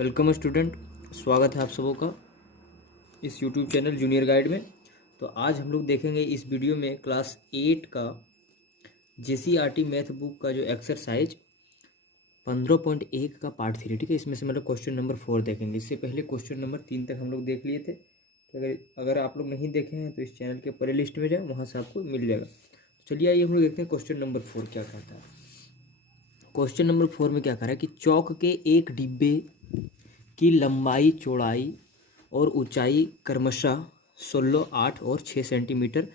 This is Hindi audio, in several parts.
वेलकम स्टूडेंट, स्वागत है आप सबों का इस यूट्यूब चैनल जूनियर गाइड में। तो आज हम लोग देखेंगे इस वीडियो में क्लास 8 का JCRT मैथ बुक का जो एक्सरसाइज 15.1 का पार्ट 3, ठीक है। इसमें से मतलब क्वेश्चन नंबर 4 देखेंगे। इससे पहले क्वेश्चन नंबर 3 तक हम लोग देख लिए थे। तो अगर आप लोग नहीं देखे हैं तो इस चैनल के प्ले लिस्ट में जाए, वहाँ से आपको मिल जाएगा। तो चलिए आइए हम लोग देखते हैं क्वेश्चन नंबर 4 क्या कहता है। क्वेश्चन नंबर 4 में क्या कह रहा है कि चौक के एक डिब्बे की लंबाई, चौड़ाई और ऊंचाई क्रमशः 16, 8 और 6 सेंटीमीटर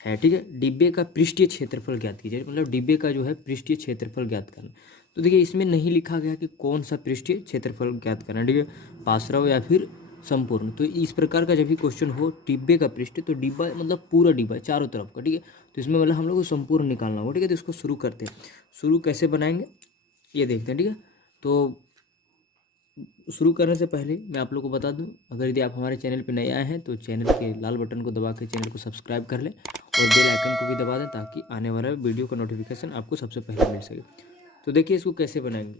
है, ठीक है। डिब्बे का पृष्ठीय क्षेत्रफल ज्ञात कीजिए, मतलब डिब्बे का जो है पृष्ठीय क्षेत्रफल ज्ञात करना। तो देखिए इसमें नहीं लिखा गया कि कौन सा पृष्ठीय क्षेत्रफल ज्ञात करना, ठीक है, पार्श्व या फिर संपूर्ण। तो इस प्रकार का जब भी क्वेश्चन हो डिब्बे का पृष्ठ, तो डिब्बा मतलब पूरा डिब्बा चारों तरफ का, ठीक है। तो इसमें मतलब हम लोग को संपूर्ण निकालना होगा, ठीक है। तो इसको शुरू करते हैं। शुरू कैसे बनाएंगे ये देखते हैं, ठीक है। तो शुरू करने से पहले मैं आप लोग को बता दूं, अगर यदि आप हमारे चैनल पर नए आए हैं तो चैनल के लाल बटन को दबा के चैनल को सब्सक्राइब कर लें और बेल आइकन को भी दबा दें, ताकि आने वाला वीडियो का नोटिफिकेशन आपको सबसे पहले मिल सके। तो देखिए इसको कैसे बनाएंगे।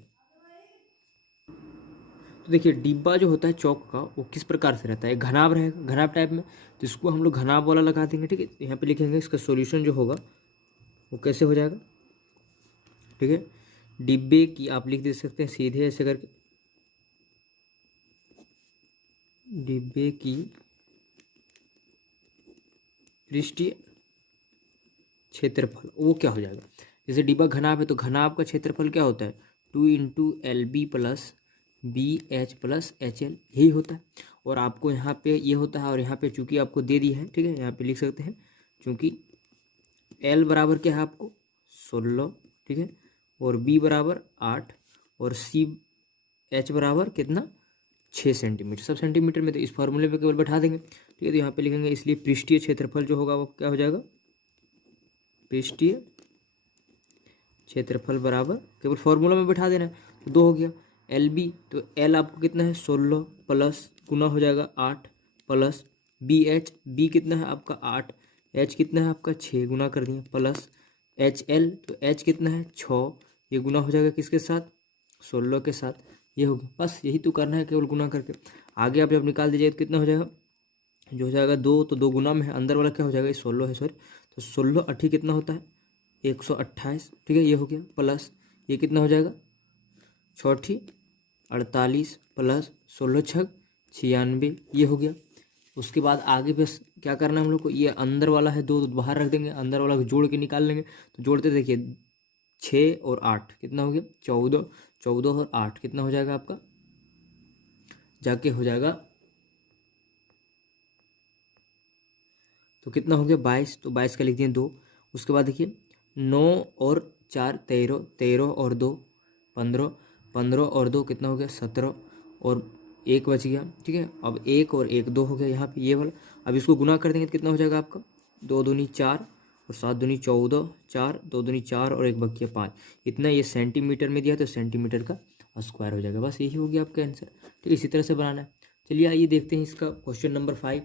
तो देखिए डिब्बा जो होता है चौक का, वो किस प्रकार से रहता है, घनाभ रहेगा, घनाभ टाइप में। तो इसको हम लोग घनाभ वाला लगा देंगे, ठीक है। यहाँ पे लिखेंगे इसका सॉल्यूशन जो होगा वो कैसे हो जाएगा, ठीक है। डिब्बे की आप लिख दे सकते हैं सीधे ऐसे करके, डिब्बे की पृष्ठीय क्षेत्रफल वो क्या हो जाएगा। जैसे डिब्बा घनाभ है तो घनाभ का क्षेत्रफल क्या होता है, 2 × LB plus BH plus HL, यही होता है। और आपको यहाँ पे ये होता है, और यहाँ पे चूंकि आपको दे दी है, ठीक है, यहाँ पे लिख सकते हैं चूंकि L बराबर क्या है आपको 16, ठीक है, और B बराबर 8 और H बराबर कितना 6 सेंटीमीटर, सब सेंटीमीटर में। तो इस फॉर्मूले पे केवल बैठा देंगे, ठीक है। तो यहाँ पे लिखेंगे, इसलिए पृष्ठीय क्षेत्रफल जो होगा वो क्या हो जाएगा, पृष्ठीय क्षेत्रफल बराबर केवल फॉर्मूला में बैठा देना है, तो 2 हो गया। LB, तो L आपको कितना है 16 प्लस गुना हो जाएगा 8 प्लस BH, B कितना है आपका 8, H कितना है आपका 6 गुना कर दिए प्लस HL, तो H कितना है 6, ये गुना हो जाएगा किसके साथ 16 के साथ, ये हो गया। बस यही तो करना है, केवल गुना करके। आगे आप जब निकाल दीजिए तो कितना हो जाएगा, जो हो जाएगा 2, तो 2 गुना में है, अंदर वाला क्या हो जाएगा, ये 16 है सॉरी, तो 16 8 कितना होता है 128, ठीक है, ये हो गया। प्लस ये कितना हो जाएगा 6 48 प्लस 16 6 96, ये हो गया। उसके बाद आगे बस क्या करना है हम लोग को, ये अंदर वाला है 2 तो बाहर रख देंगे, अंदर वाला को जोड़ के निकाल लेंगे। तो जोड़ते देखिए 6 और 8 कितना हो गया 14, 14 और 8 कितना हो जाएगा आपका, जाके हो जाएगा तो कितना हो गया 22, तो 22 का लिख दिए 2। उसके बाद देखिए 9 और 4 13, 13 और 2 15, 15 और 2 कितना हो गया 17 और 1 बच गया, ठीक है। अब 1 और 1 2 हो गया यहाँ पे ये वाला। अब इसको गुना कर देंगे तो कितना हो जाएगा आपका 2 दूनी 4 और 7 दूनी 14, 4 2 दूनी 4 और 1 बच गया 5। इतना ये सेंटीमीटर में दिया तो सेंटीमीटर का स्क्वायर हो जाएगा। बस यही हो गया आपका आंसर, ठीक है। इसी तरह से बनाना है। चलिए आइए देखते हैं इसका क्वेश्चन नंबर 5।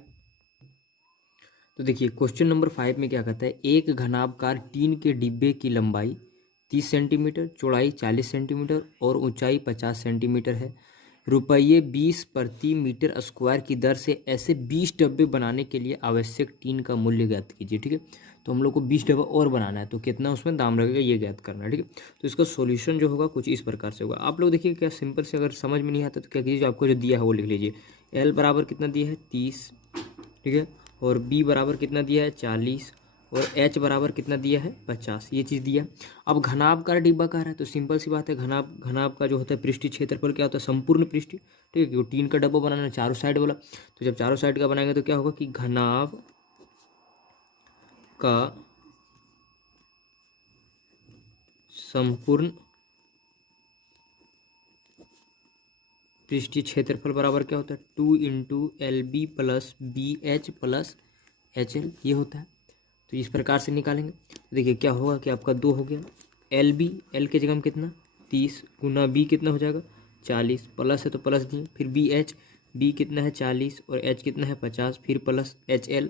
तो देखिए क्वेश्चन नंबर 5 में क्या कहता है, एक घनाभकार टीन के डिब्बे की लंबाई 30 सेंटीमीटर, चौड़ाई 40 सेंटीमीटर और ऊंचाई 50 सेंटीमीटर है। रुपये 20 प्रति मीटर स्क्वायर की दर से ऐसे 20 डब्बे बनाने के लिए आवश्यक टीन का मूल्य ज्ञात कीजिए, ठीक है। तो हम लोग को 20 डब्बा और बनाना है, तो कितना उसमें दाम लगेगा ये ज्ञात करना है, ठीक है। तो इसका सॉल्यूशन जो होगा कुछ इस प्रकार से होगा। आप लोग देखिए क्या सिंपल से, अगर समझ में नहीं आता तो क्या कीजिए, आपको जो दिया है वो लिख लीजिए। L बराबर कितना दिया है 30, ठीक है, और B बराबर कितना दिया है 40 और H बराबर कितना दिया है 50, ये चीज़ दिया है। अब घनाभ का डिब्बा कह रहा है, तो सिंपल सी बात है, घनाभ घनाभ का जो होता है पृष्ठीय क्षेत्रफल क्या होता है, संपूर्ण पृष्ठीय, ठीक है। क्योंकि टीन का डब्बा बनाना है चारों साइड वाला, तो जब चारों साइड का बनाएंगे तो क्या होगा कि घनाभ का संपूर्ण पृष्ठीय क्षेत्रफल बराबर क्या होता है 2 × LB plus BH plus HL, ये होता है। तो इस प्रकार से निकालेंगे तो देखिए क्या होगा कि आपका 2 हो गया, LB, L के जगह में कितना 30 गुना B कितना हो जाएगा 40, प्लस है तो प्लस दिए, फिर BH, B कितना है 40 और H कितना है 50, फिर प्लस HL,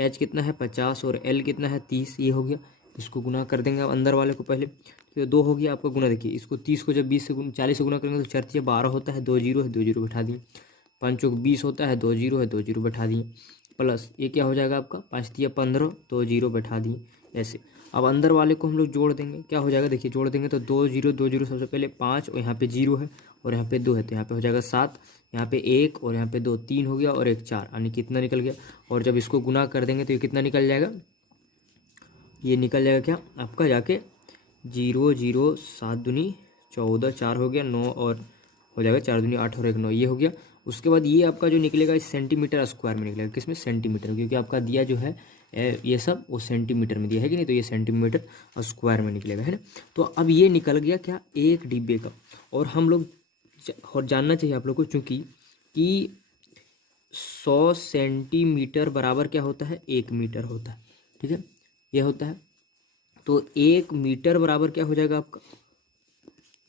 H कितना है 50 और L कितना है 30, ये हो गया। इसको गुना कर देंगे अब अंदर वाले को पहले, तो 2 हो गया आपका गुना। देखिए इसको 30 को जब 20 से 40 से गुना करेंगे तो 4 12 होता है, 2 जीरो है, 2 जीरो बैठा दिए। 5 चौक 20 होता है, 2 जीरो है, 2 जीरो बैठा दिए। प्लस ये क्या हो जाएगा आपका 5 तिया 15, 2 जीरो बैठा दिए ऐसे। अब अंदर वाले को हम लोग जोड़ देंगे, क्या हो जाएगा देखिए जोड़ देंगे तो 2 जीरो 2 जीरो सबसे पहले 5 और यहाँ पे 0 है और यहाँ पे 2 है तो यहाँ पे हो जाएगा 7, यहाँ पे 1 और यहाँ पे 2, 3 हो गया और 1 4, यानी कितना निकल गया। और जब इसको गुना कर देंगे तो ये कितना निकल जाएगा, ये निकल जाएगा क्या आपका जाके 0 0 7 दूनी 14, 4 हो गया 9 और हो जाएगा 4 दूनी 8 और 1 9, ये हो गया। उसके बाद ये आपका जो निकलेगा इस सेंटीमीटर स्क्वायर में निकलेगा, किसमें सेंटीमीटर में, क्योंकि आपका दिया जो है ये सब वो सेंटीमीटर में दिया है कि नहीं, तो ये सेंटीमीटर स्क्वायर में निकलेगा, है ना। तो अब ये निकल गया क्या एक डिब्बे का। और हम लोग और जानना चाहिए आप लोग को, चूँकि कि 100 सेंटीमीटर बराबर क्या होता है 1 मीटर होता है, ठीक है, ये होता है। तो 1 मीटर बराबर क्या हो जाएगा आपका,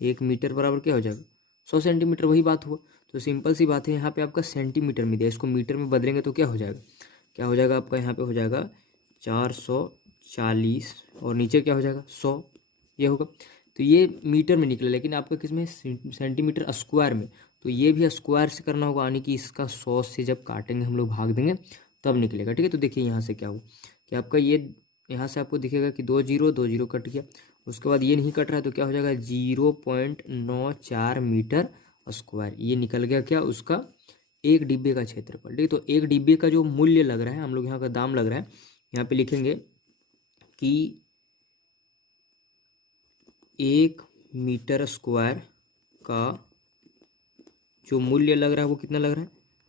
1 मीटर बराबर क्या हो जाएगा 100 सेंटीमीटर, वही बात हुआ। तो सिंपल सी बात है, यहाँ पे आपका सेंटीमीटर में दिया, इसको मीटर में बदलेंगे तो क्या हो जाएगा, क्या हो जाएगा आपका यहाँ पे हो जाएगा 440 और नीचे क्या हो जाएगा 100, ये होगा। तो ये मीटर में निकला, लेकिन आपका किस में सेंटीमीटर स्क्वायर में, तो ये भी स्क्वायर से करना होगा, यानी कि इसका 100 से जब काटेंगे हम लोग भाग देंगे तब निकलेगा, ठीक है। तो देखिए यहाँ से क्या हुआ कि आपका ये यहाँ से आपको दिखेगा कि 2 जीरो 2 जीरो कट गया। उसके बाद ये नहीं कट रहा है तो क्या हो जाएगा 0.94 मीटर स्क्वायर, ये निकल गया क्या उसका एक डिब्बे का क्षेत्रफल, ठीक है। तो एक डिब्बे का जो मूल्य लग रहा है, हम लोग यहाँ का दाम लग रहा है, यहाँ पे लिखेंगे कि 1 मीटर स्क्वायर का जो मूल्य लग रहा है वो कितना लग रहा है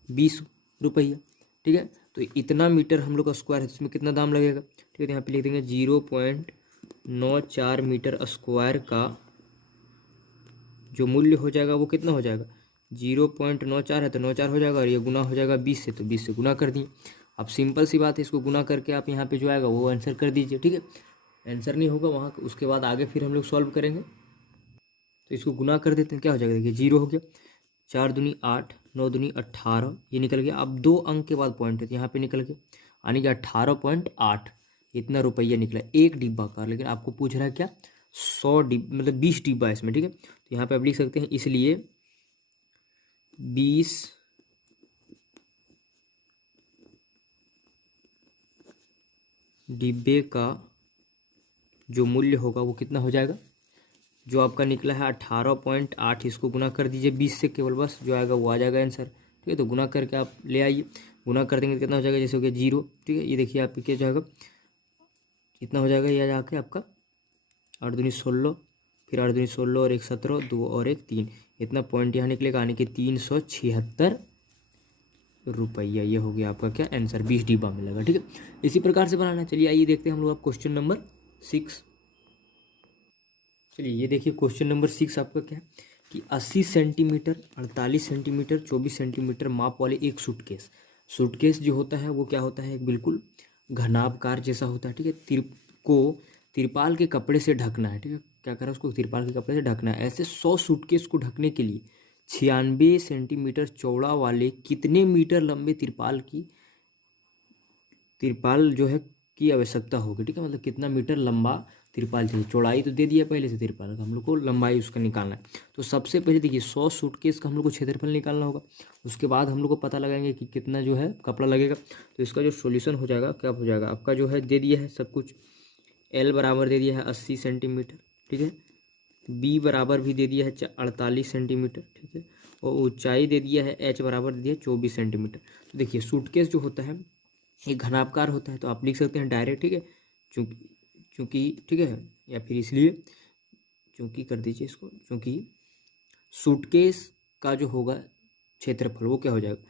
20 रुपया, ठीक है। तो इतना मीटर हम लोग का स्क्वायर है, इसमें कितना दाम लगेगा, ठीक है। तो यहाँ पे लिख देंगे 0.94 मीटर स्क्वायर का जो मूल्य हो जाएगा वो कितना हो जाएगा 0.94 है तो 94 हो जाएगा और ये गुना हो जाएगा 20 से, तो 20 से गुना कर दिए। अब सिंपल सी बात है, इसको गुना करके आप यहाँ पे जो आएगा वो आंसर कर दीजिए, ठीक है। आंसर नहीं होगा वहाँ, उसके बाद आगे फिर हम लोग सॉल्व करेंगे। तो इसको गुना कर देते हैं, क्या हो जाएगा देखिए 0 हो गया, 4 दूनी 8, 9 दूनी 18, ये निकल गया। अब 2 अंक के बाद पॉइंट है तो यहाँ पे निकल गया, यानी कि 18.8 इतना रुपया निकला एक डिब्बा का। लेकिन आपको पूछ रहा है क्या 100 डिब्बा मतलब 20 डिब्बा इसमें, ठीक है। तो यहाँ पे आप लिख सकते हैं इसलिए 20 डिब्बे का जो मूल्य होगा वो कितना हो जाएगा, जो आपका निकला है 18.8, इसको गुना कर दीजिए 20 से केवल, बस जो आएगा वो आ जाएगा आंसर, ठीक है। तो गुना करके आप ले आइए, गुना कर देंगे तो कितना हो जाएगा, जैसे हो गया 0, ठीक है। ये देखिए आपके क्या जाएगा, कितना हो जाएगा, यह जाके आपका 8 दूनी 16, फिर 8 दूनी 16 और 1 17, 2 और 1 3, इतना पॉइंट यहाँ निकलेगा, यानी कि 376 रुपया। ये हो गया आपका क्या आंसर, 20 डिब्बा मिलेगा, ठीक है। इसी प्रकार से बनाना है। चलिए आइए देखते हैं हम लोग आप क्वेश्चन नंबर 6। चलिए ये देखिए क्वेश्चन नंबर 6 आपका क्या है कि 80 सेंटीमीटर 48 सेंटीमीटर 24 सेंटीमीटर माप वाले एक सूटकेस, सूटकेस जो होता है वो क्या होता है, एक बिल्कुल घनाभकार जैसा होता है, ठीक है। तिरपाल के कपड़े से ढकना है, ठीक है। क्या करा उसको तिरपाल के कपड़े से ढकना है। ऐसे 100 सूटकेस को ढकने के लिए 96 सेंटीमीटर चौड़ा वाले कितने मीटर लंबे तिरपाल जो है की आवश्यकता होगी, ठीक है। मतलब कितना मीटर लंबा तिरपाल चाहिए, चौड़ाई तो दे दिया पहले से तिरपाल का, हम लोग को लंबाई उसका निकालना है। तो सबसे पहले देखिए 100 सूटकेस का हम लोग को क्षेत्रफल निकालना होगा, उसके बाद हम लोग को पता लगाएंगे कि कितना जो है कपड़ा लगेगा। तो इसका जो सॉल्यूशन हो जाएगा क्या हो जाएगा आपका, जो है दे दिया है सब कुछ, एल बराबर दे दिया है 80 सेंटीमीटर, ठीक है। बी बराबर भी दे दिया है 48 सेंटीमीटर, ठीक है। और ऊंचाई दे दिया है एच बराबर दे दिया है 24 सेंटीमीटर। तो देखिए सूटकेस जो होता है एक घनाभकार होता है, तो आप लिख सकते हैं डायरेक्ट, ठीक है। चूँकि ठीक है, या फिर इसलिए चूँकि कर दीजिए इसको, चूँकि सूटकेस का जो होगा क्षेत्रफल वो क्या हो जाएगा,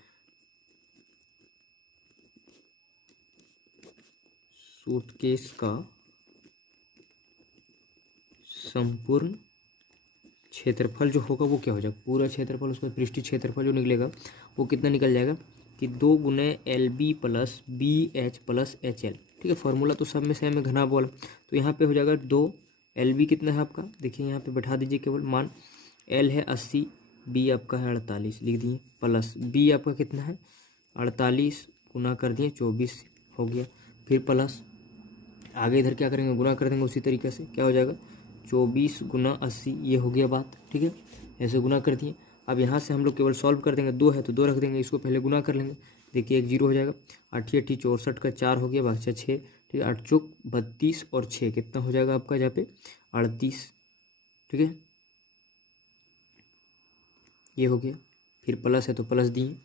सूटकेस का संपूर्ण क्षेत्रफल जो होगा वो क्या हो जाएगा, पूरा क्षेत्रफल, उसका पृष्ठीय क्षेत्रफल जो निकलेगा वो कितना निकल जाएगा कि 2 गुने LB plus BH plus HL, ठीक है। फॉर्मूला तो सब में सेम है घना बोला, तो यहाँ पे हो जाएगा 2 LB कितना है आपका, देखिए यहाँ पे बैठा दीजिए केवल मान, L है 80, B आपका है 48 लिख दिए, प्लस B आपका कितना है 48 गुना कर दिए 24 हो गया, फिर प्लस आगे इधर क्या करेंगे गुना कर देंगे उसी तरीके से, क्या हो जाएगा 24 गुना 80, ये हो गया बात, ठीक है। ऐसे गुना कर दिए। अब यहाँ से हम लोग केवल सॉल्व कर देंगे, 2 है तो 2 रख देंगे, इसको पहले गुना कर लेंगे। देखिए एक 0 हो जाएगा, 8 8 64 का 4 हो गया, बचा 6, ठीक है। 8 चौक 32 और 6 कितना हो जाएगा आपका यहाँ पे 38, ठीक है। ये हो गया, फिर प्लस है तो प्लस दिए।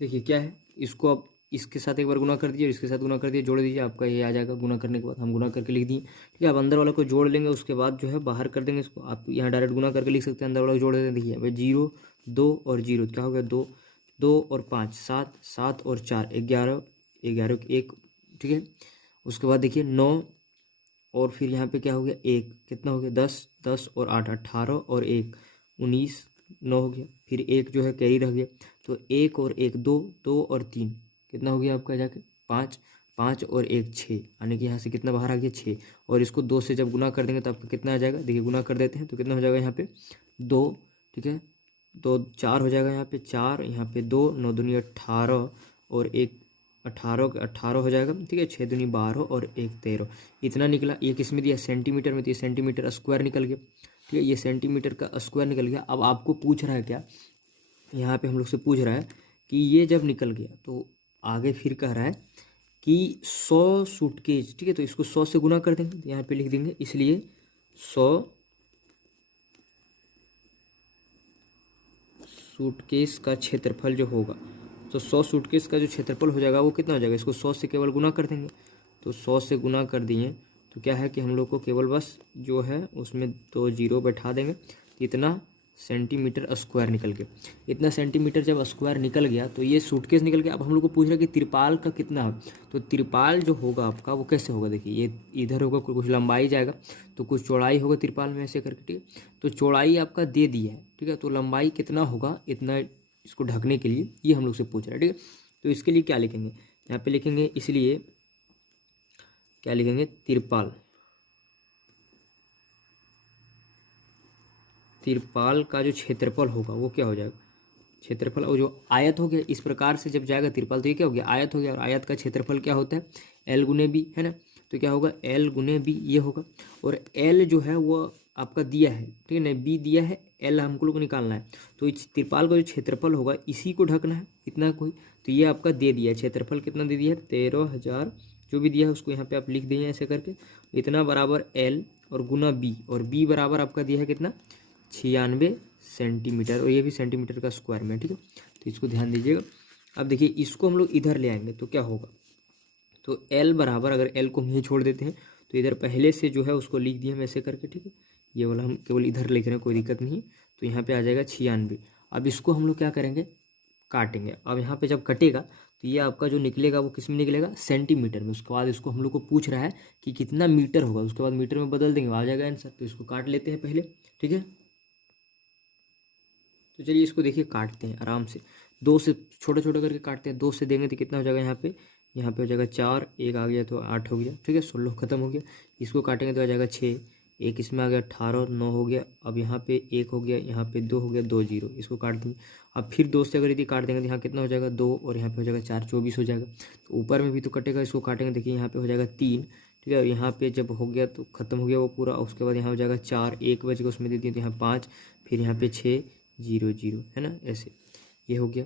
देखिए क्या है, इसको अब इसके साथ एक बार गुना कर दिए और इसके साथ गुना कर दिए, जोड़ दीजिए, आपका ये आ जाएगा। गुना करने के बाद हम गुना करके लिख दिए, ठीक है। अब अंदर वाला को जोड़ लेंगे, उसके बाद जो है बाहर कर देंगे इसको। आप यहाँ डायरेक्ट गुना करके लिख सकते हैं, अंदर वाला को जोड़ देते हैं। देखिए भाई 0 2 और 0 क्या हो गया 2, 2 और 5 7, 7 और 4 11, 11 1, ठीक है। उसके बाद देखिए 9 और फिर यहाँ पे क्या हो गया 1, कितना हो गया 10, 10 और 8 18 और 1 19, 9 हो गया। फिर 1 जो है कैरी रह गया, तो 1 और 1 2, 2 और 3 कितना हो गया आपका जाके 5, 5 और 1 6, यानी कि यहाँ से कितना बाहर आ गया 6। और इसको 2 से जब गुना कर देंगे तो आपका कितना आ जाएगा, देखिए गुना कर देते हैं तो कितना हो जाएगा यहाँ पे 2, ठीक है। 2 4 हो जाएगा यहाँ पे 4, यहाँ पे 2 9 दूनी 18 और 1 18 हो जाएगा, ठीक है। 6 दूनी 12 और 1 13, इतना निकला। ये किस में दिया सेंटीमीटर में, तो ये सेंटीमीटर स्क्वायर निकल गया, ठीक है। ये सेंटीमीटर का स्क्वायर निकल गया। अब आपको पूछ रहा है क्या, यहाँ पे हम लोग से पूछ रहा है कि ये जब निकल गया तो आगे फिर कह रहा है कि 100 सूटकेज, ठीक है। तो इसको 100 से गुना कर देंगे, तो यहाँ पे लिख देंगे, इसलिए 100 सूटकेस का क्षेत्रफल जो होगा, तो 100 सूटकेस का जो क्षेत्रफल हो जाएगा वो कितना हो जाएगा, इसको 100 से केवल गुना कर देंगे। तो 100 से गुना कर दिए तो क्या है कि हम लोग को केवल बस जो है उसमें 2 0 बैठा देंगे, तो इतना सेंटीमीटर स्क्वायर निकल गया। इतना सेंटीमीटर जब स्क्वायर निकल गया तो ये सूटकेस निकल गया। अब हम लोग को पूछ रहा है कि तिरपाल का कितना है, तो तिरपाल जो होगा आपका वो कैसे होगा, देखिए ये इधर होगा, कुछ लंबाई जाएगा तो कुछ चौड़ाई होगा तिरपाल में, ऐसे करके, ठीक है। तो चौड़ाई आपका दे दिया है, ठीक है, तो लंबाई कितना होगा इतना इसको ढकने के लिए, ये हम लोग से पूछ रहा है, ठीक है। तो इसके लिए क्या लिखेंगे, यहाँ पे लिखेंगे, इसलिए क्या लिखेंगे, तिरपाल, तिरपाल का जो क्षेत्रफल होगा वो क्या हो जाएगा, क्षेत्रफल, और जो आयत हो गया इस प्रकार से जब जाएगा तिरपाल, तो ये क्या हो गया आयत हो गया, और आयत का क्षेत्रफल क्या होता है L गुने बी, है ना। तो क्या होगा L गुने बी, ये होगा। और L जो है वो आपका दिया है, ठीक है ना, बी दिया है, L हमको लोग को निकालना है। तो इस तिरपाल का जो क्षेत्रफल होगा इसी को ढकना है, इतना कोई, तो ये आपका दे दिया है क्षेत्रफल, कितना दे दिया है 13,000, जो भी दिया है उसको यहाँ पे आप लिख दिए ऐसे करके, इतना बराबर L और गुना बी, और बी बराबर आपका दिया है कितना 96 सेंटीमीटर, और ये भी सेंटीमीटर का स्क्वायर में, ठीक है। तो इसको ध्यान दीजिएगा। अब देखिए इसको हम लोग इधर ले आएंगे तो क्या होगा, तो L बराबर, अगर L को हम यहीं छोड़ देते हैं तो इधर पहले से जो है उसको लिख दिए हम ऐसे करके, ठीक है। ये वाला हम केवल इधर लिख रहे हैं, कोई दिक्कत नहीं। तो यहाँ पे आ जाएगा 96। अब इसको हम लोग क्या करेंगे, काटेंगे। अब यहाँ पे जब कटेगा तो ये आपका जो निकलेगा वो किस में निकलेगा, सेंटीमीटर में। उसके बाद इसको हम लोग को पूछ रहा है कि कितना मीटर होगा, उसके बाद मीटर में बदल देंगे, आ जाएगा आंसर। तो इसको काट लेते हैं पहले, ठीक है। तो चलिए इसको देखिए काटते हैं आराम से, 2 से छोटे छोटे करके काटते हैं। 2 से देंगे तो कितना हो जाएगा, यहाँ पे हो जाएगा 4, 1 आ गया तो 8 हो गया, ठीक है। 16 खत्म हो गया। इसको काटेंगे तो आ जाएगा 6, 1 इसमें आ गया 18, 9 हो गया। अब यहाँ पे 1 हो गया, यहाँ पे 2 हो गया, 2 0, इसको काट देंगे। अब फिर 2 से अगर यदि काट देंगे तो यहाँ कितना हो जाएगा 2, और यहाँ पे हो जाएगा 4, 24 हो जाएगा। तो ऊपर में भी तो कटेगा, इसको काटेंगे, देखिए यहाँ पे हो जाएगा 3, ठीक है। यहाँ पे जब हो गया तो खत्म हो गया वो पूरा। उसके बाद यहाँ हो जाएगा 4, 1 बच गया उसमें दे दिए तो यहाँ 5, फिर यहाँ पे 6 0 0, है ना, ऐसे ये हो गया।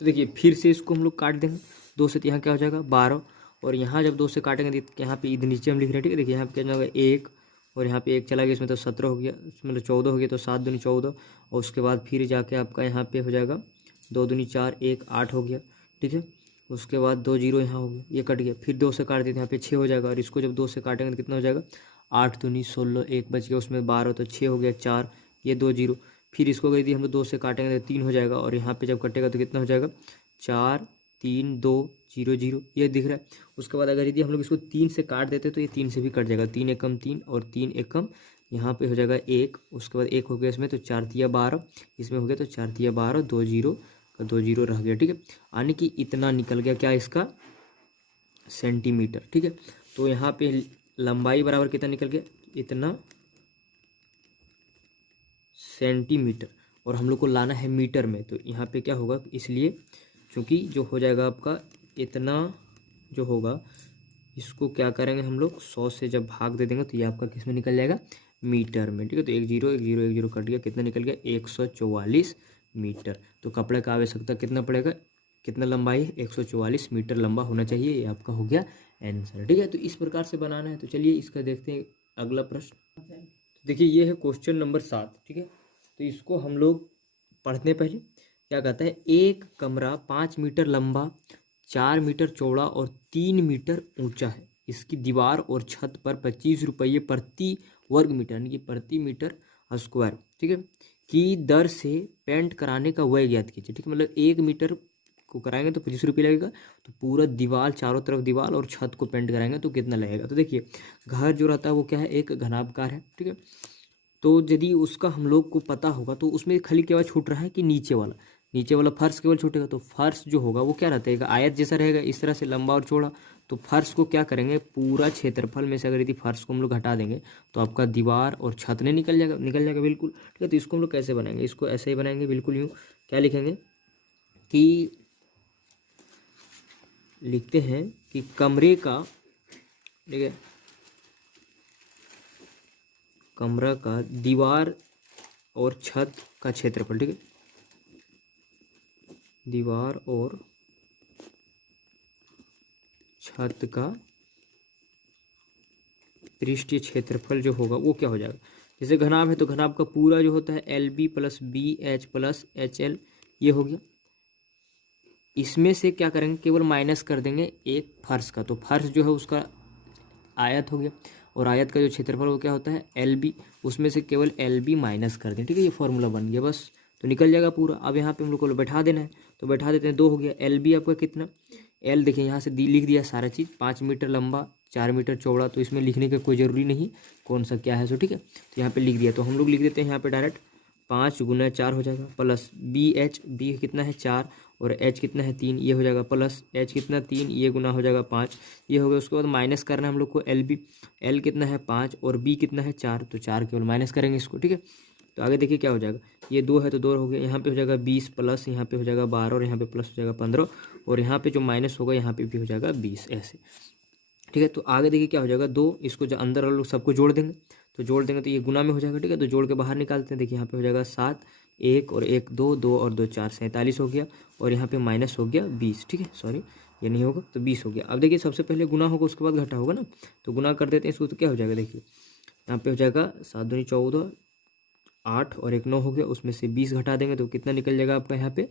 तो देखिए फिर से इसको हम लोग काट देंगे, 2 से, तो यहाँ क्या हो जाएगा 12, और यहाँ जब 2 से काटेंगे तो यहाँ पे इधर नीचे हम लिख रहे हैं, ठीक है। देखिए यहाँ पे क्या होगा 1, और यहाँ पे 1 चला गया, इसमें तो 17 हो गया, मतलब 14 हो गया, तो 7 दूनी 14, और उसके बाद फिर जाके आपका यहाँ पे हो जाएगा 2 दूनी 4, 1 8 हो गया, ठीक है। उसके बाद 2 0 यहाँ हो गया, ये कट गया। फिर 2 से काट देते यहाँ पे 6 हो जाएगा, और इसको जब 2 से काटेंगे तो कितना हो जाएगा 8 दूनी 16, 1 बच गया उसमें 12, तो 6 हो गया 4, ये 2 0। फिर इसको अगर यदि हम लोग 2 से काटेंगे तो 3 हो जाएगा, और यहाँ पे जब कटेगा तो कितना हो जाएगा 4 3 2 0 0, ये दिख रहा है। उसके बाद अगर यदि हम लोग इसको 3 से काट देते तो ये 3 से भी कट जाएगा, 3 एकम 3 और 3 एकम यहाँ पे हो जाएगा 1, उसके बाद 1 हो गया इसमें, तो 4 तिया 12, इसमें हो गया तो 4 तिया 12, 2 0 का 2 0 रह गया, ठीक है। यानी कि इतना निकल गया क्या इसका सेंटीमीटर, ठीक है। तो यहाँ पे लंबाई बराबर कितना निकल गया, इतना सेंटीमीटर, और हम लोग को लाना है मीटर में। तो यहाँ पे क्या होगा, इसलिए क्योंकि जो हो जाएगा आपका इतना जो होगा इसको क्या करेंगे हम लोग 100 से जब भाग दे देंगे तो ये आपका किस में निकल जाएगा, मीटर में। ठीक है, तो 1 0 कट गया, कितना निकल गया 144 मीटर। तो कपड़े का आवश्यकता कितना पड़ेगा, कितना लंबाई 144 मीटर लंबा होना चाहिए। ये आपका हो गया आंसर। ठीक है, तो इस प्रकार से बनाना है। तो चलिए इसका देखते हैं अगला प्रश्न। तो देखिए ये है क्वेश्चन नंबर 7। ठीक है, तो इसको हम लोग पढ़ते हैं। पहले क्या कहता है, एक कमरा 5 मीटर लंबा, 4 मीटर चौड़ा और 3 मीटर ऊंचा है। इसकी दीवार और छत पर 25 रुपये प्रति वर्ग मीटर, यानी कि प्रति मीटर स्क्वायर, ठीक है, की दर से पेंट कराने का व्यय ज्ञात कीजिए। ठीक है, मतलब 1 मीटर को कराएंगे तो 25 रुपये लगेगा। तो पूरा दीवार, चारों तरफ दीवार और छत को पेंट कराएंगे तो कितना लगेगा। तो देखिए घर जो रहता है वो क्या है, एक घनाभकार है। ठीक है, तो यदि उसका हम लोग को पता होगा तो उसमें खाली केवल छूट रहा है कि नीचे वाला फर्श केवल छूटेगा। तो फर्श जो होगा वो क्या रहता है, आयत जैसा रहेगा, इस तरह से लंबा और चौड़ा। तो फर्श को क्या करेंगे, पूरा क्षेत्रफल में से अगर यदि फर्श को हम लोग हटा देंगे तो आपका दीवार और छत ने निकल जाएगा बिल्कुल। ठीक है, तो इसको हम लोग कैसे बनाएंगे, इसको ऐसे ही बनाएंगे बिल्कुल यूँ। क्या लिखेंगे कि लिखते हैं कि कमरे का, ठीक है, कमरा का दीवार और छत का क्षेत्रफल, ठीक है, दीवार और छत का पृष्ठीय क्षेत्रफल जो होगा वो क्या हो जाएगा। जैसे घनाभ है तो घनाभ का पूरा जो होता है LB + BH + HL, ये हो गया। इसमें से क्या करेंगे, केवल माइनस कर देंगे एक फर्श का। तो फर्श जो है उसका आयत हो गया, और आयत का जो क्षेत्रफल वो क्या होता है LB, उसमें से केवल LB माइनस कर दें। ठीक है, ये फॉर्मूला बन गया बस, तो निकल जाएगा पूरा। अब यहाँ पे हम लोग को बैठा देना है, तो बैठा देते हैं। 2 हो गया। LB आपका कितना, L देखिए यहाँ से लिख दिया सारा चीज़, 5 मीटर लंबा, 4 मीटर चौड़ा। तो इसमें लिखने का कोई ज़रूरी नहीं कौन सा क्या है सो। ठीक है, तो यहाँ पे लिख दिया। तो हम लोग लिख देते हैं यहाँ पे डायरेक्ट 5 × 4 हो जाएगा, प्लस BH, B कितना है 4 और H कितना है 3, ये हो जाएगा, प्लस H कितना 3, ये गुना हो जाएगा 5, ये हो गया। उसके बाद माइनस करना है हम लोग को LB, L कितना है 5 और B कितना है 4, तो 4 केवल माइनस करेंगे इसको। ठीक है, तो आगे देखिए क्या हो जाएगा, ये 2 है तो 2 हो गया, यहाँ पे हो जाएगा 20 प्लस यहाँ पे हो जाएगा 12 और यहाँ पे प्लस हो जाएगा 15, और यहाँ पे जो माइनस होगा यहाँ पे भी हो जाएगा 20, ऐसे। ठीक है, तो आगे देखिए क्या हो जाएगा, 2, इसको जो अंदर वाले लोग सबको जोड़ देंगे, तो जोड़ देंगे तो ये गुना में हो जाएगा। ठीक है, तो जोड़ के बाहर निकालते हैं। देखिए यहाँ पे हो जाएगा 7, 1 और 1 2, 2 और 2 4, 47 हो गया, और यहाँ पे माइनस हो गया 20। ठीक है, सॉरी ये नहीं होगा, तो 20 हो गया। अब देखिए सबसे पहले गुना होगा उसके बाद घटा होगा ना, तो गुना कर देते हैं इसको, तो क्या हो जाएगा, देखिए यहाँ पे हो जाएगा 7 दूनी 14, 8 और 1 9 हो गया, उसमें से 20 घटा देंगे तो कितना निकल जाएगा आपका यहाँ पे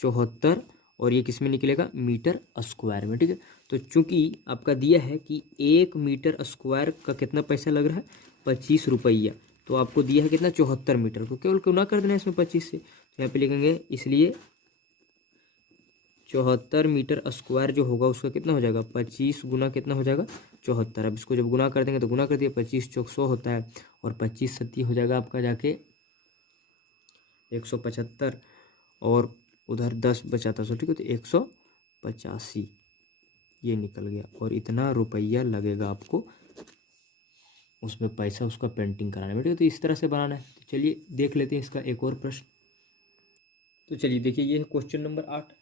74, और ये किस में निकलेगा, मीटर स्क्वायर में। ठीक है, तो चूंकि आपका दिया है कि 1 मीटर स्क्वायर का कितना पैसा लग रहा है, 25 रुपया, तो आपको दिया है कितना 74 मीटर, को केवल गुना कर देना है इसमें 25 से। तो यहाँ पे लिखेंगे, इसलिए 74 मीटर स्क्वायर जो होगा उसका कितना हो जाएगा, 25 गुना कितना हो जाएगा 74। अब इसको जब गुना कर देंगे तो गुना कर दिया, 25 × 100 होता है, और 25 × 7 हो जाएगा आपका जाके 175, और उधर 10 बचा था सो। ठीक है, तो 185 ये निकल गया, और इतना रुपया लगेगा आपको उसमें पैसा उसका पेंटिंग कराने में। ठीक है, तो इस तरह से बनाना है। तो चलिए देख लेते हैं इसका एक और प्रश्न। तो चलिए देखिए ये है क्वेश्चन नंबर 8।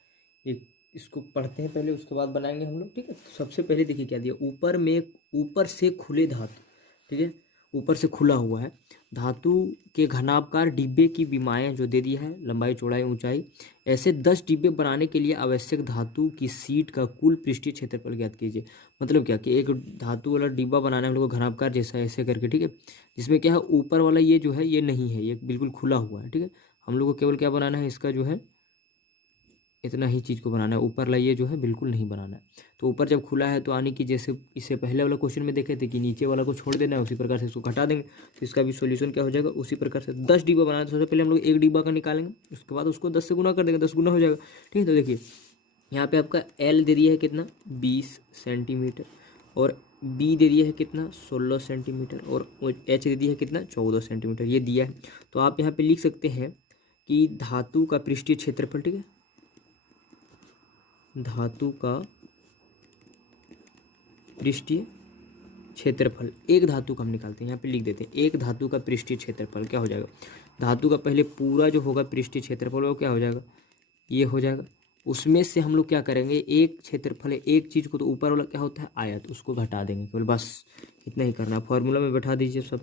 ये इसको पढ़ते हैं पहले, उसके बाद बनाएंगे हम लोग। ठीक है, तो सबसे पहले देखिए क्या दिया, ऊपर से खुले धातु, ठीक है, ऊपर से खुला हुआ है धातु के घनाभकार डिब्बे की विमाएँ जो दे दिया है, लंबाई चौड़ाई ऊंचाई, ऐसे 10 डिब्बे बनाने के लिए आवश्यक धातु की सीट का कुल पृष्ठीय क्षेत्रफल ज्ञात कीजिए। मतलब क्या कि एक धातु वाला डिब्बा बनाना है हम लोग को घनाभकार जैसा ऐसे करके। ठीक है, जिसमें क्या है ऊपर वाला ये जो है ये नहीं है, ये बिल्कुल खुला हुआ है। ठीक है, हम लोग को केवल क्या बनाना है, इसका जो है इतना ही चीज़ को बनाना है, ऊपर ला ये जो है बिल्कुल नहीं बनाना है। तो ऊपर जब खुला है तो आने की, जैसे इससे पहले वाला क्वेश्चन में देखे थे कि नीचे वाला को छोड़ देना है, उसी प्रकार से इसको घटा देंगे। तो इसका भी सॉल्यूशन क्या हो जाएगा, उसी प्रकार से 10 डिब्बा बनाना है। तो सबसे पहले हम लोग 1 डिब्बा का निकालेंगे, उसके बाद उसको 10 से गुना कर देंगे, 10 गुना हो जाएगा। ठीक है, तो देखिए यहाँ पे आपका L दे दिया है कितना 20 सेंटीमीटर, और B दे दिया है कितना 16 सेंटीमीटर, और H दे दिया है कितना 14 सेंटीमीटर, ये दिया है। तो आप यहाँ पे लिख सकते हैं कि धातु का पृष्ठीय क्षेत्रफल, ठीक है, धातु का पृष्ठीय क्षेत्रफल, एक धातु का हम निकालते हैं, यहाँ पे लिख देते हैं एक धातु का पृष्ठीय क्षेत्रफल क्या हो जाएगा, धातु का पहले पूरा जो होगा पृष्ठीय क्षेत्रफल वो क्या हो जाएगा, ये हो जाएगा, उसमें से हम लोग क्या करेंगे, एक क्षेत्रफल है एक चीज़ को, तो ऊपर वाला क्या होता है आयत, उसको घटा देंगे केवल, बस इतना ही करना है। फॉर्मूला में बैठा दीजिए सब।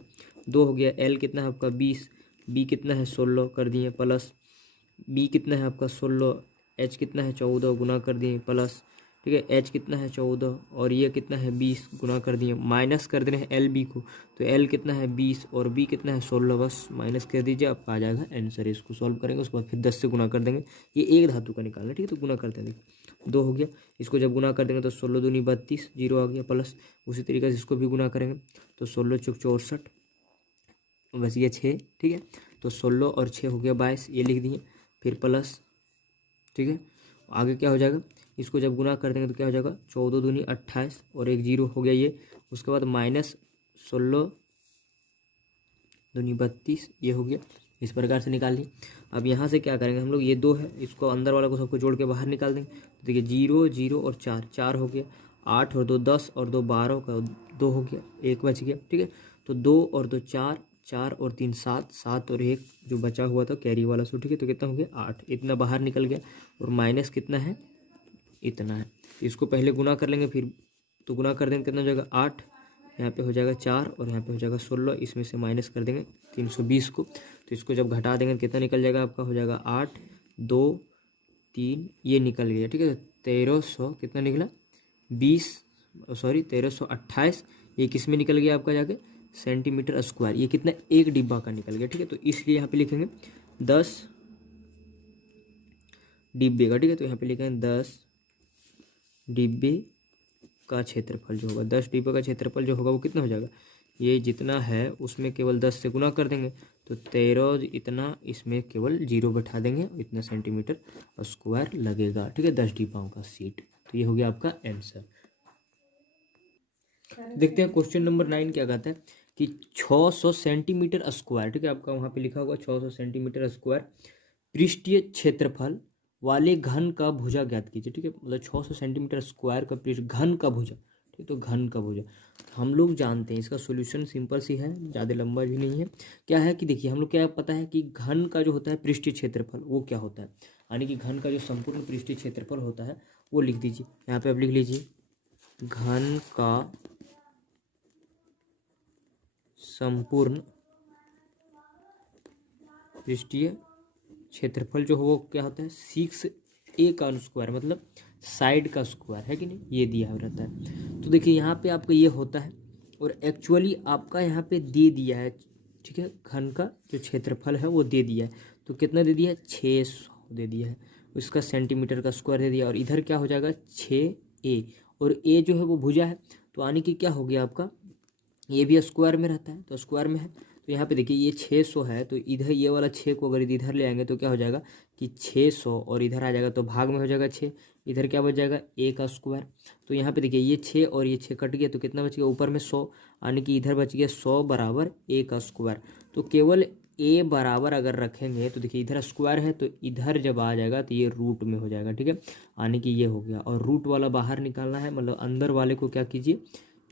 2 हो गया, एल कितना है आपका 20, बी कितना है 16 कर दिए प्लस, बी कितना है आपका 16, एच कितना है 14 गुना कर दिए प्लस, ठीक है, एच कितना है 14 और ये कितना है 20 गुना कर दिए, माइनस कर देना है एल बी को, तो एल कितना है 20 और बी कितना है 16, बस माइनस कर दीजिए, आपका आ जाएगा आंसर। इसको सॉल्व करेंगे उसके बाद फिर 10 से गुना कर देंगे, ये एक धातु का निकालना है, ठीक है, तो गुना करते हैं। 2 हो गया, इसको जब गुना कर देंगे तो 16 दूनी 32, 0 आ गया प्लस, उसी तरीके से इसको भी गुना करेंगे तो 16 चौक 64 बच गया 6, ठीक है, तो 16 और 6 हो गया 22, ये लिख दिए, फिर प्लस, ठीक है, आगे क्या हो जाएगा, इसको जब गुना कर देंगे तो क्या हो जाएगा 14 दूनी 28 और एक 0 हो गया ये, उसके बाद माइनस 16 दूनी 32, ये हो गया, इस प्रकार से निकाल लिए। अब यहाँ से क्या करेंगे हम लोग, ये 2 है, इसको अंदर वाला को सबको जोड़ के बाहर निकाल देंगे, तो देखिए 0 0 और 4, 4 हो गया, 8 और 2 10 और 2 12 का 2 हो गया, 1 बच गया, ठीक है, तो 2 और 2 4, 4 और 3 7, 7 और 1 जो बचा हुआ था कैरी वाला सो, ठीक है, तो कितना हो गया 8, इतना बाहर निकल गया, और माइनस कितना है इतना है, इसको पहले गुना कर लेंगे फिर, तो गुना कर देंगे कितना हो जाएगा 8, यहाँ पे हो जाएगा 4 और यहाँ पे हो जाएगा 16, इसमें से माइनस कर देंगे 320 को, तो इसको जब घटा देंगे तो कितना निकल जाएगा आपका, हो जाएगा 8 2 3, ये निकल गया, ठीक है, 1300 कितना निकला 1328, ये किस में निकल गया आपका जाके सेंटीमीटर स्क्वायर, ये कितना एक डिब्बा का निकल गया, ठीक है, तो इसलिए यहाँ पे लिखेंगे 10 डिब्बे का, ठीक है, तो यहाँ पे लिखेंगे 10 डिब्बे का क्षेत्रफल जो होगा, 10 डिब्बे का क्षेत्रफल जो होगा वो कितना हो जाएगा, ये जितना है उसमें केवल 10 से गुना कर देंगे, तो 13 इतना, इसमें केवल 0 बैठा देंगे, इतना सेंटीमीटर स्क्वायर लगेगा, ठीक है, 10 डिब्बाओं का सीट, तो ये हो गया आपका आंसर। देखते हैं क्वेश्चन नंबर 9 क्या कहता है कि 600 सेंटीमीटर स्क्वायर, ठीक है, आपका वहाँ पे लिखा होगा 600 सेंटीमीटर स्क्वायर पृष्ठीय क्षेत्रफल वाले घन का भुजा ज्ञात कीजिए, ठीक है, मतलब 600 सेंटीमीटर स्क्वायर का पृष्ठ घन का भुजा, ठीक है, तो घन का भुजा हम लोग जानते हैं, इसका सॉल्यूशन सिंपल सी है, ज़्यादा लंबा भी नहीं है। क्या है कि देखिए हम लोग क्या पता है कि घन का जो होता है पृष्ठीय क्षेत्रफल वो क्या होता है, यानी कि घन का जो संपूर्ण पृष्ठीय क्षेत्रफल होता है वो लिख दीजिए, यहाँ पे आप लिख लीजिए घन का संपूर्ण पृष्ठीय क्षेत्रफल जो हो वो क्या होता है 6a का स्क्वायर, मतलब साइड का स्क्वायर है कि नहीं, ये दिया रहता है। तो देखिए यहाँ पे आपका ये होता है और एक्चुअली आपका यहाँ पे दे दिया है, ठीक है, घन का जो क्षेत्रफल है वो दे दिया है, तो कितना दे दिया है 600 दे दिया है, उसका सेंटीमीटर का स्क्वायर दे दिया, और इधर क्या हो जाएगा 6a, और a जो है वो भुजा है, तो यानी कि क्या हो गया आपका, ये भी स्क्वायर में रहता है तो स्क्वायर में है, तो यहाँ पे देखिए ये 600 है, तो इधर ये वाला 6 को अगर इधर ले आएंगे तो क्या हो जाएगा कि 600 और इधर आ जाएगा तो भाग में हो जाएगा 6, इधर क्या बच जाएगा a का स्क्वायर, तो यहाँ पे देखिए ये 6 और ये 6 कट गया तो कितना बच गया ऊपर में 100, यानी कि इधर बच गया 100 बराबर a का स्क्वायर, तो केवल a बराबर अगर रखेंगे तो देखिए इधर स्क्वायर है तो इधर जब आ जाएगा तो ये रूट में हो जाएगा, ठीक है, यानी कि ये हो गया, और रूट वाला बाहर निकालना है, मतलब अंदर वाले को क्या कीजिए,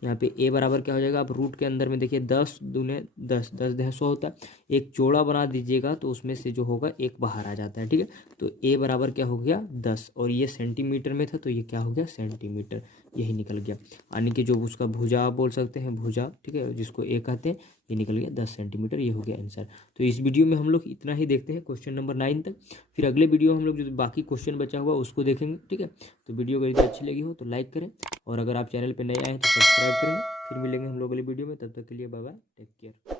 यहाँ पे a बराबर क्या हो जाएगा, आप रूट के अंदर में देखिए 10 दूने 10, 10 10 100 होता है, एक जोड़ा बना दीजिएगा तो उसमें से जो होगा एक बाहर आ जाता है, ठीक है, तो a बराबर क्या हो गया 10, और ये सेंटीमीटर में था तो ये क्या हो गया सेंटीमीटर, यही निकल गया, यानी कि जो उसका भुजा आप बोल सकते हैं भुजा, ठीक है, जिसको a कहते हैं, ये निकल गया 10 सेंटीमीटर, ये हो गया आंसर। तो इस वीडियो में हम लोग इतना ही देखते हैं क्वेश्चन नंबर 9 तक, फिर अगले वीडियो हम लोग जो बाकी क्वेश्चन बचा हुआ उसको देखेंगे, ठीक है, तो वीडियो अगर अच्छी लगी हो तो लाइक करें, और अगर आप चैनल पर नए आए तो सब्सक्राइब करें, फिर मिलेंगे हम लोग अगले वीडियो में, तब तक के लिए बाय बाय, टेक केयर।